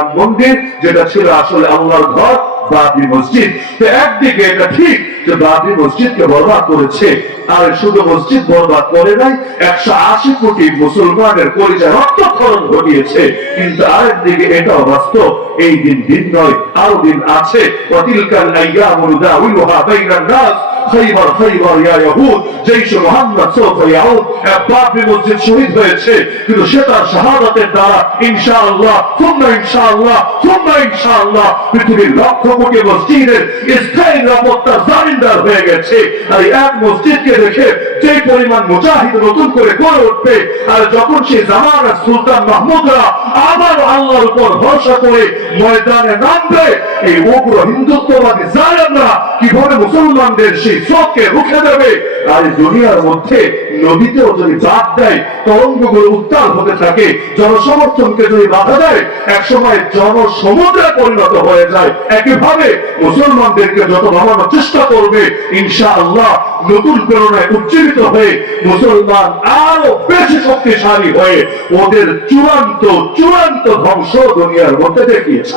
রাম মন্দির, যেটা ছিল আসলে আল্লাহর ঘর, বাবরি মসজিদ। তো একদিকে এটা ঠিক যে বাবরি মসজিদকে বরবাদ করেছে, আর শুধু মসজিদ বরবাদ করে নাই, একশো আশি কোটি মুসলমানের পরিচয় রক্তক্ষরণ ঘটিয়েছে। কিন্তু আরেকদিকে এটাও বাস্তব, এই দিন দিন নয় আরও দিন আছে। অতিলকাল আইয়ামু নুদাউলুহা বাইনান নাস খাইবার খাইবার ইয়া ইয়াহুদ, জৈশ মুহাম্মদ, সৌফা ইয়াউদ এক বাবরি মসজিদ শহীদ হয়েছে। কিন্তু সে তার শাহাদাতের দ্বারা ইনশাআল্লাহ তোমরা ইনশাআল্লাহ তোমরা ইনশাআল্লাহ, পৃথিবীর লক্ষ কোটি মসজিদের স্থায়ী নিরাপত্তার জামিনদার হয়ে গেছে। আর এক মসজিদকে দেখে যে পরিমাণ মুজাহিদ নতুন করে গড়ে উঠবে, আর যখন সেই জামানার সুলতান মাহমুদরা আবার আল্লাহর উপর ভরসা করে ময়দানে নামবে এই উগ্র হিন্দুত্ববাদী জালেমরা কীভাবে মুসলমানদের সেই চোখকে রুখে দেবে? আর দুনিয়ার মধ্যে নদীতেও যদি বাদ দেয়, তরঙ্গগুলো উত্তাল হতে থাকে, জনসমর্থনকে যদি বাধা দেয়, একসময় জনসমুদ্রে পরিণত হয়ে যায়। একইভাবে মুসলমানদেরকে যত নামানোর চেষ্টা করবে ইনশা আল্লাহ নতুন প্রেরণায় উজ্জীবিত হয়ে মুসলমান আরও বেশি শক্তিশালী হয়ে ওদের চূড়ান্ত চূড়ান্ত ধ্বংস দুনিয়ার মধ্যে দেখিয়েছে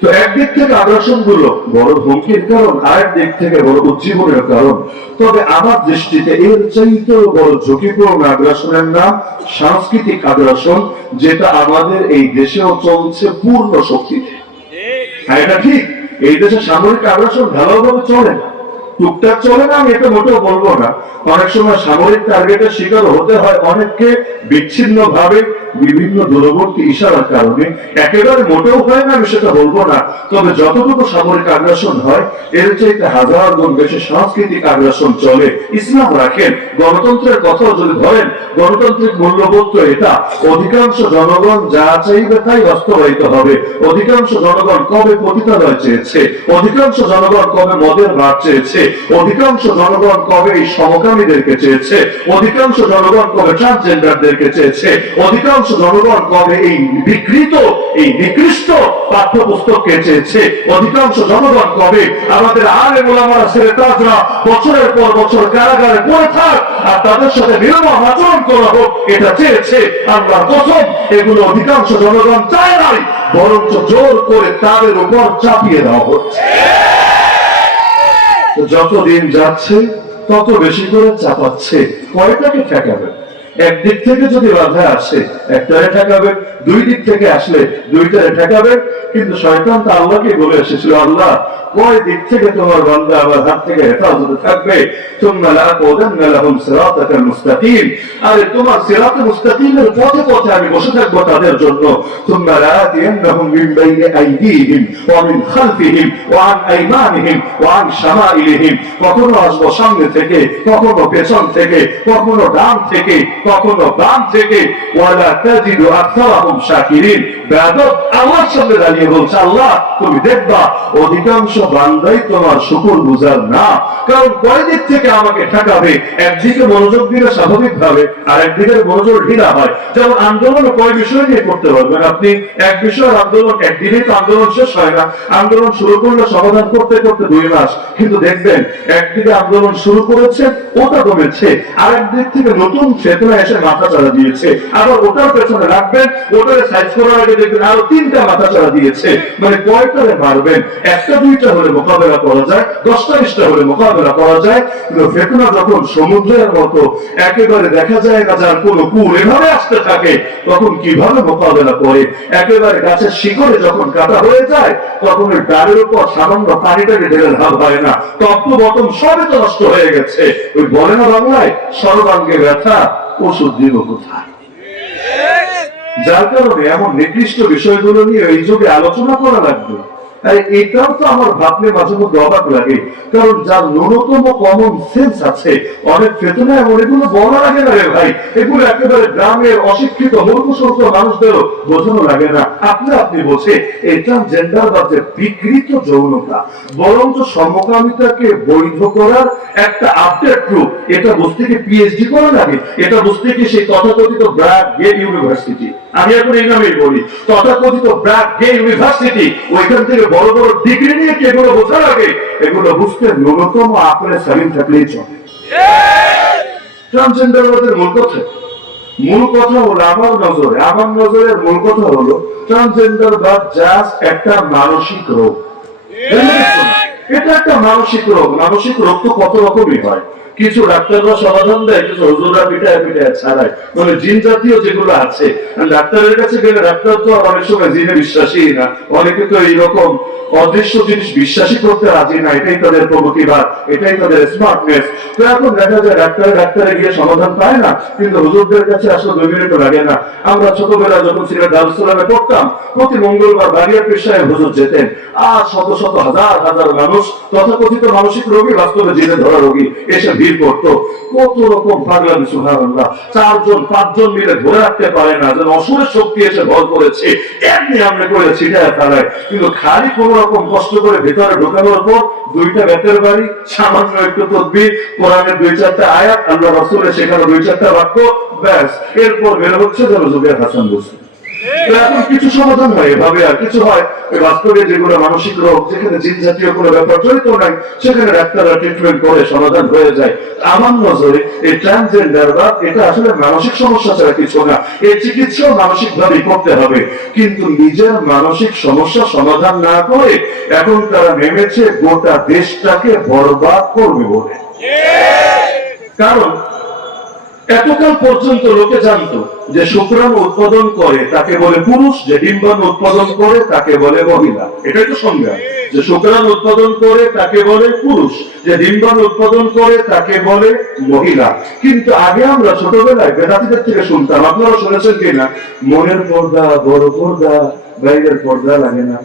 তো একদিক থেকে আগ্রাসনগুলো বড় হুমকির কারণ, আরেক দিক থেকে বড় উজ্জীবনের কারণ। তবে আমার দৃষ্টিতে এর চাইতেও বড় ঝুঁকিপূর্ণ আগ্রাসনের নাম সাংস্কৃতিক আগ্রাসন, যেটা আমাদের এই দেশেও চলছে পূর্ণ শক্তিতে। হ্যাঁ এটা ঠিক। এই দেশে সামরিক আগ্রাসন ভালোভাবে চলে না। টুকটাক চলে না, আমি এটা মোটেও বলব না। অনেক সময় সামরিক টার্গেটের শিকার হতে হয় অনেককে বিচ্ছিন্ন ভাবে বিভিন্ন দূরবর্তী ইশারার কারণে একেবারে মোটেও হয় না, আমি সেটা বলব না। তবে যতটুকু সামরিক আগ্রাসন হয়, এর চাইতে হাজার গুণ বেশি সাংস্কৃতিক আগ্রাসন চলে। ইসলাম রাখেন, গণতন্ত্রের কথাও যদি ধরেন, গণতান্ত্রিক মূল্যবোধ তো এটা। অধিকাংশ জনগণ যা চাইবে তাই বাস্তবায়িত হবে। অধিকাংশ জনগণ কবে পতিতালয় চেয়েছে? অধিকাংশ জনগণ কবে মদের ভাত চেয়েছে? অধিকাংশ জনগণ কবে এই সমকামীদেরকে চেয়েছে? অধিকাংশ জনগণ কবে ট্রান্সজেন্ডারদেরকে চেয়েছে? অধিকাংশ জনগণ কবে এই বিকৃত, এই নিকৃষ্ট পাঠ্যপুস্তককে চেয়েছে অধিকাংশ জনগণ কবে আমাদের আলে মোলামারা ছেড়ে তাজরা বছরের পর বছর কারাগারে পড়ে থাক আর তাদের সাথে নির্মম আচরণ করা হোক, এটা চেয়েছে আমরা প্রথম এগুলো অধিকাংশ জনগণ চায় নাই, বরঞ্চ জোর করে তাদের উপর চাপিয়ে দেওয়া হচ্ছে। তো যত দিন যাচ্ছে, তত বেশি করে চাপাচ্ছে। কয়টাকে ঠেকাবে একদিক থেকে যদি বাধা আসে একটারে ঠেকাবে দুই দিক থেকে আসলে দুইটারে ঠেকাবে কিন্তু শয়তান তো আল্লাহকে বলে এসেছিল, আল্লাহ কয় দিক থেকে তোমার বান্দা আমার হাত থেকে হেফাজতে থাকবে। তোমরা মুস্তাকিম। আরে, তোমার মুস্তাকিমের পথে পথে আমি বসে থাকব তাদের জন্য। তোমরা খালফিহিম আইমানিহিম কখনো আসব সামনে থেকে, কখনো পেছন থেকে, কখনো ডান থেকে, কখনো বাম থেকে। তাজিদু শাকিরিন থেকে আমাকে ঠেকাবে, একদিকে মনোযোগ দিলে স্বাভাবিক ভাবে আর একদিকে মনোযোগ ঢিলা হয়। যেমন আন্দোলন কয় বিষয় নিয়ে করতে পারবেন আপনি। এক বিষয়ের আন্দোলন, একদিনেই তো আন্দোলন শেষ হয় না। আন্দোলন শুরু করলে সমাধান করতে করতে দুই মাস। কিন্তু দেখবেন, একদিকে আন্দোলন শুরু করেছে, ওটা কমেছে আর একদিক থেকে নতুন চেতনা এসে মাথা চাড়া দিয়েছে। আবার ওটার পেছনে রাখবেন ওটারে সাইজ আগে দেখবেন আরও তিনটা মাথা দিয়েছে। মানে মারবেন? একটা, দুইটা হলে মোকাবেলা করা যায়, দশটা, বিশটা হলে মোকাবেলা করা যায়। কিন্তু ফেতনা যখন সমুদ্রের মতো একেবারে দেখা যায় না, যার কোনো কুল এভাবে আসতে থাকে, তখন কীভাবে মোকাবেলা করে? একেবারে গাছের শিকড়ে যখন কাটা হয়ে যায়, তখন ওই ডালের উপর সামান্য পানিটাকে ঢেলে লাভ হয় না। টপ বটম সবে তো নষ্ট হয়ে গেছে। ওই বলে না বাংলায়, সর্বাঙ্গে ব্যথা, ওষুধ দিব কোথায়? যার কারণে এমন নির্দিষ্ট বিষয়গুলো নিয়ে এই যুগে আলোচনা করা লাগবে। এটাও তো আমার ভাবলে মাঝে মধ্যে অবাক লাগে। কারণ যার ন্যূনতম কমন সেন্স আছে, অনেক চেতনা এমন, এগুলো বলা লাগে না রে ভাই। এগুলো একেবারে গ্রামের অশিক্ষিত মূর্খ সূর্খ মানুষদেরও বোঝানো লাগে না। আপনি আপনি বলছে, এটা জেন্ডার বা যে বিকৃত যৌনতা, বরঞ্চ সমকামিতাকে বৈধ করার একটা আপডেট প্রুফ এটা বুঝতে কি পিএইচডি করা লাগে? এটা বুঝতে কি সেই তথাকথিত ব্র্যাক গে ইউনিভার্সিটি? আমি এখন এই নামেই বলি। তথাকথিত ব্র্যাক গে ইউনিভার্সিটি, ওইখান থেকে বড় বড় ডিগ্রি নিয়ে কি এগুলো বোঝা লাগে এগুলো বুঝতে ন্যূনতম আপনার সালিম থাকলেই চলে। ট্রান্সজেন্ডারবাদের মূল কথা? মূল কথা হলো আমার নজরে, আমার নজরের মূল কথা হলো ট্রান্সজেন্ডার বা জাস্ট একটা মানসিক রোগ। এটা একটা মানসিক রোগ। মানসিক রোগ তো কত রকমই হয়। কিছু ডাক্তাররা সমাধান দেয়, কিছু হুজুররা পিঠায় পিঠায় ছাড়ায়। মানে জিন জাতীয় যেগুলো আছে, ডাক্তারের কাছে গেলে ডাক্তার তো অনেক সময় জিনে বিশ্বাসী না। অনেকে তো এইরকম অদৃশ্য জিনিস বিশ্বাসী করতে রাজি না, এটাই তাদের প্রগতিবাদ, এটাই তাদের স্মার্টনেস তো এখন দেখা যায় ডাক্তারে ডাক্তারে গিয়ে সমাধান পায় না, কিন্তু হুজুরদের কাছে আসলে দুই মিনিটও লাগে না। আমরা ছোটবেলা যখন সিলেট দারুসালামে পড়তাম, প্রতি মঙ্গলবার বাড়িয়া পেশায় হুজুর যেতেন। আর শত শত হাজার হাজার মানুষ, তথাকথিত মানসিক রোগী বাস্তবে জেনে ধরা রোগী, এসে ভিড় করতো। কত রকম চারজন, পাঁচজন মিলে ধরে রাখতে পারে না, যেন অসুরের শক্তি এসে ভর করেছে। আমরা করে ছিটায় ফেলায় কিন্তু খালি কোন রকম কষ্ট করে ভেতরে ঢোকানোর পর দুইটা বেতের বাড়ি, সামান্য একটু তদবির, কোরআনের দুই চারটা আয়াত, আল্লাহ রসুলের সেখানে দুই চারটা বাক্য, ব্যাস। এরপর বের হচ্ছে যেন যুগের হাসান কিছু সমাধান হয়, এভাবে আর কিছু হয়। বাস্তবে যেগুলো মানসিক রোগ, যেখানে জিন জাতীয় কোনো ব্যাপার জড়িত নাই, সেখানে ডাক্তাররা ট্রিটমেন্ট করে সমাধান হয়ে যায়। আমার নজরে এই ট্রান্সজেন্ডার বা এটা আসলে মানসিক সমস্যা ছাড়া কিছু না। এই চিকিৎসাও মানসিক ভাবে করতে হবে। কিন্তু নিজের মানসিক সমস্যা সমাধান না করে এখন তারা নেমেছে গোটা দেশটাকে বরবাদ করবে বলে। কারণ এতকাল পর্যন্ত লোকে জানতো যে শুক্রাণু উৎপাদন করে, তাকে বলে পুরুষ, যে ডিম্বাণু উৎপাদন করে, তাকে বলে মহিলা। এটাই তো সংজ্ঞা। যে শুক্রাণু উৎপাদন করে, তাকে বলে পুরুষ। যে ডিম্বাণু উৎপাদন করে, তাকে বলে মহিলা। কিন্তু আগে আমরা ছোটবেলায় বেদাতিদের থেকে শুনতাম আপনারা শুনেছেন কিনা? মনের পর্দা, বড় পর্দা বাইরের পর্দা লাগে না।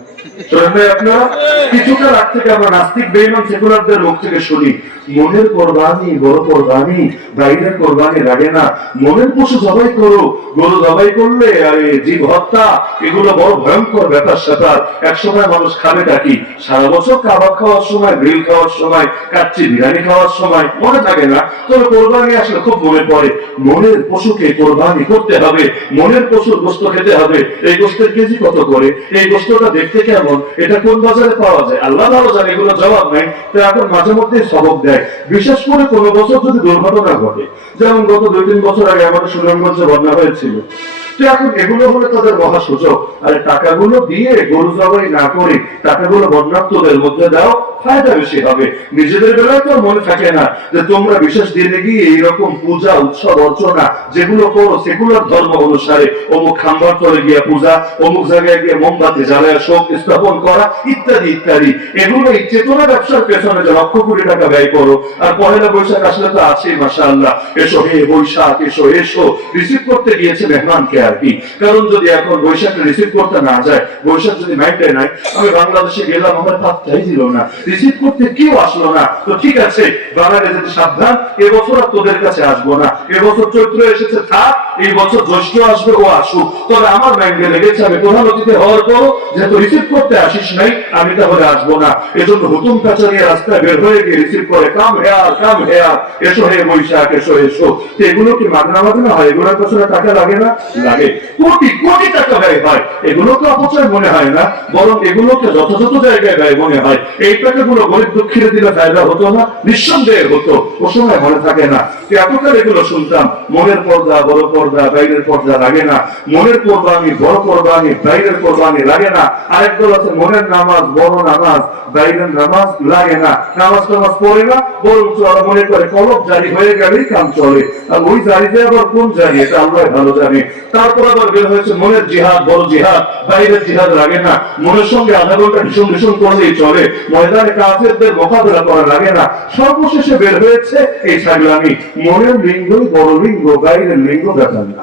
ভাই আপনারা কিছুটা রাত থেকে আমরা নাস্তিক বেইমান সেকুলারদের মুখ থেকে শুনি। মনের কোরবানি বড় কোরবানি বাইরের কোরবানি লাগে না। মনের পশু জবাই করো। গরু জবাই করলে আরে জীব হত্যা, এগুলো বড় ভয়ঙ্কর ব্যাপার স্যাপার। এক সময় মানুষ খাবে কি? সারা বছর কাবাব খাওয়ার সময়, গ্রিল খাওয়ার সময়, কাচ্চি বিরিয়ানি খাওয়ার সময়, মনে থাকে না? তবে কোরবানি আসলে খুব মনে পড়ে। মনের পশুকে কোরবানি করতে হবে। মনের পশুর গোস্ত খেতে হবে। এই গোস্তের কেজি কত? করে এই বস্তুটা দেখতে কেমন? এটা কোন বাজারে পাওয়া যায়? আল্লাহ ভালো জানে, এগুলো জবাব নাই। তো এখন মাঝে মধ্যে সবক দেয়। বিশেষ করে কোনো বছর যদি দুর্ঘটনা ঘটে, যেমন গত দুই তিন বছর আগে আমাদের সুনামগঞ্জে বন্যা হয়েছিল। এখন এগুলো হলে তাদের মহা সুযোগ। আর টাকাগুলো দিয়ে গরু জবাই না করে টাকাগুলো মধ্যে দাও, ফায়দা বেশি হবে। নিজেদের বেলায় তো মনে থাকে না যে তোমরা বিশেষ দিনে গিয়ে এইরকম পূজা, উৎসব, অর্চনা যেগুলো করো, সেগুলোর ধর্ম অনুসারে অমুক খাম্বার গিয়ে পূজা, অমুক জায়গায় গিয়ে মোমবাতি জ্বালায় শোক স্থাপন করা, ইত্যাদি ইত্যাদি। এগুলো এই চেতনা ব্যবসার পেছনে যে লক্ষ কোটি টাকা ব্যয় করো, আর পহেলা বৈশাখ আসলে তো আছেই মাসা আল্লাহ এসো হে বৈশাখ, এসো এসো। রিসিভ করতে গিয়েছে মেহমানকে আর। কি কারণ যদি এখন বৈশাখ রিসিভ করতে না যায়, বৈশাখ যদি নাইটে নাই আমি বাংলাদেশে গেলাম, আমার পাত্তাই দিল না। রিসিভ করতে কেউ আসলো না। তো ঠিক আছে, বাঙালি যদি সাবধান এবছর আর তোদের কাছে আসব না। এবছর চৈত্র এসেছে, থাক, এই বছর জ্যৈষ্ঠ আসবে, ও আসুক। তবে আমার ব্যাংকে লেগেছে, আমি প্রধান অতিথি হওয়ার পরও যেহেতু রিসিভ করতে আসিস নাই, আমি তাহলে আসব না। এজন্য হুতুম কাছা নিয়ে রাস্তায় বের হয়ে গিয়ে রিসিভ করে, কাম হেয়ার কাম হেয়ার এসো হে বৈশাখ, এসো এসো। এগুলো কি মাগনা মাগনা হয়? এগুলোর পেছনে টাকা লাগে না। লাগে। কোটি কোটি টাকা ব্যয় হয়। এগুলোকে অপচয় মনে হয় না, বরং এগুলোকে যথাযথ জায়গায় ব্যয় মনে হয়। এই টাকাগুলো গরিব দুঃখীরা দিলে ফায়দা হতো না, নিঃসন্দেহে হতো। ও সময় মনে থাকে না। এতকাল এগুলো শুনতাম, মনের পর্দা, বড় পর্দা, বাইরের পর্দা লাগে না। মনের কোরবানি, বড় কোরবানি, বাইরের কোরবানি লাগে না। আরেক দল আছে, মনের নামাজ, বড় নামাজ, বাইরের নামাজ লাগে না। নামাজ টামাজ পড়ে না বরং ওরা মনে করে, কলব জারি হয়ে গেলেই কাম চলে। আর ওই জারিতে আবার কোন জারি, এটা আল্লাহ ভালো জানে। বের হয়েছে। মনের জিহাদ, বড় জিহাদ জিহাদ লাগে না। মনের সঙ্গে আধা ঘণ্টা ভীষণ ভীষণ করলেই চলে। ময়দানে মোকাবেলা করা লাগে না। সর্বশেষে বের হয়েছে এই ছাগলামি মনের লিঙ্গই বড় লিঙ্গ, বাইরের লিঙ্গ ব্যাপার না।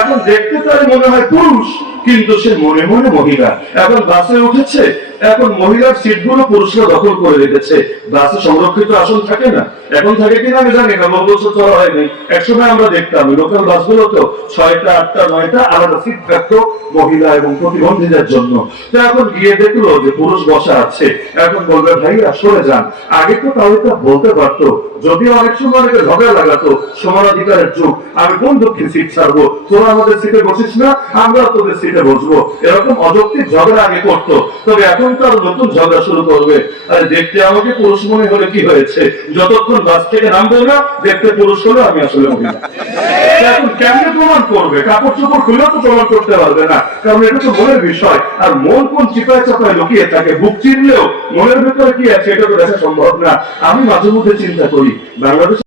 এখন দেখতে তার মনে হয় পুরুষ, কিন্তু সে মনে মনে মহিলা। এখন বাসে উঠেছে এখন মহিলার সিটগুলো পুরুষরা দখল করে রেখেছে। বাসে সংরক্ষিত আসন থাকে না? এখন থাকে কিনা আমি জানি না বহু বছর চলা হয়নি। একসময় আমরা দেখতাম লোকাল বাসগুলো তো ছয়টা, আটটা, নয়টা আলাদা সিট থাকতো মহিলা এবং প্রতিবন্ধীদের জন্য। তো এখন গিয়ে দেখল যে পুরুষ বসা আছে। এখন বলবে, ভাই আসলে যান। আগে তো তাহলে বলতে পারতো। যদিও অনেক সময় অনেকে ঝগড়া লাগাতো সমানাধিকারের যুগ। আমি কোন দুঃখে সিট ছাড়বো? তোরা আমাদের সিটে বসিস না আমরা তোদের সিটে বসবো। এরকম অযৌক্তিক ঝগড়া আগে করতো। তবে এখন আর নতুন ঝগড়া শুরু করবে। আরে দেখতে আমাকে পুরুষ মনে হলে কি হয়েছে? যতক্ষণ বাস থেকে নামবো না, দেখতে পুরুষ হলে আমি আসলে এখন কেমনে প্রমাণ করবে? কাপড় চোপড় খুলেও তো প্রমাণ করতে পারবে না। কারণ এটা তো মনের বিষয়। আর মন কোন চিপায় চাপায় লুকিয়ে থাকে, বুক চিনলেও মনের ভেতরে কি আছে, এটা তো দেখা সম্ভব না। আমি মাঝে মধ্যে চিন্তা করি, বাংলাদেশ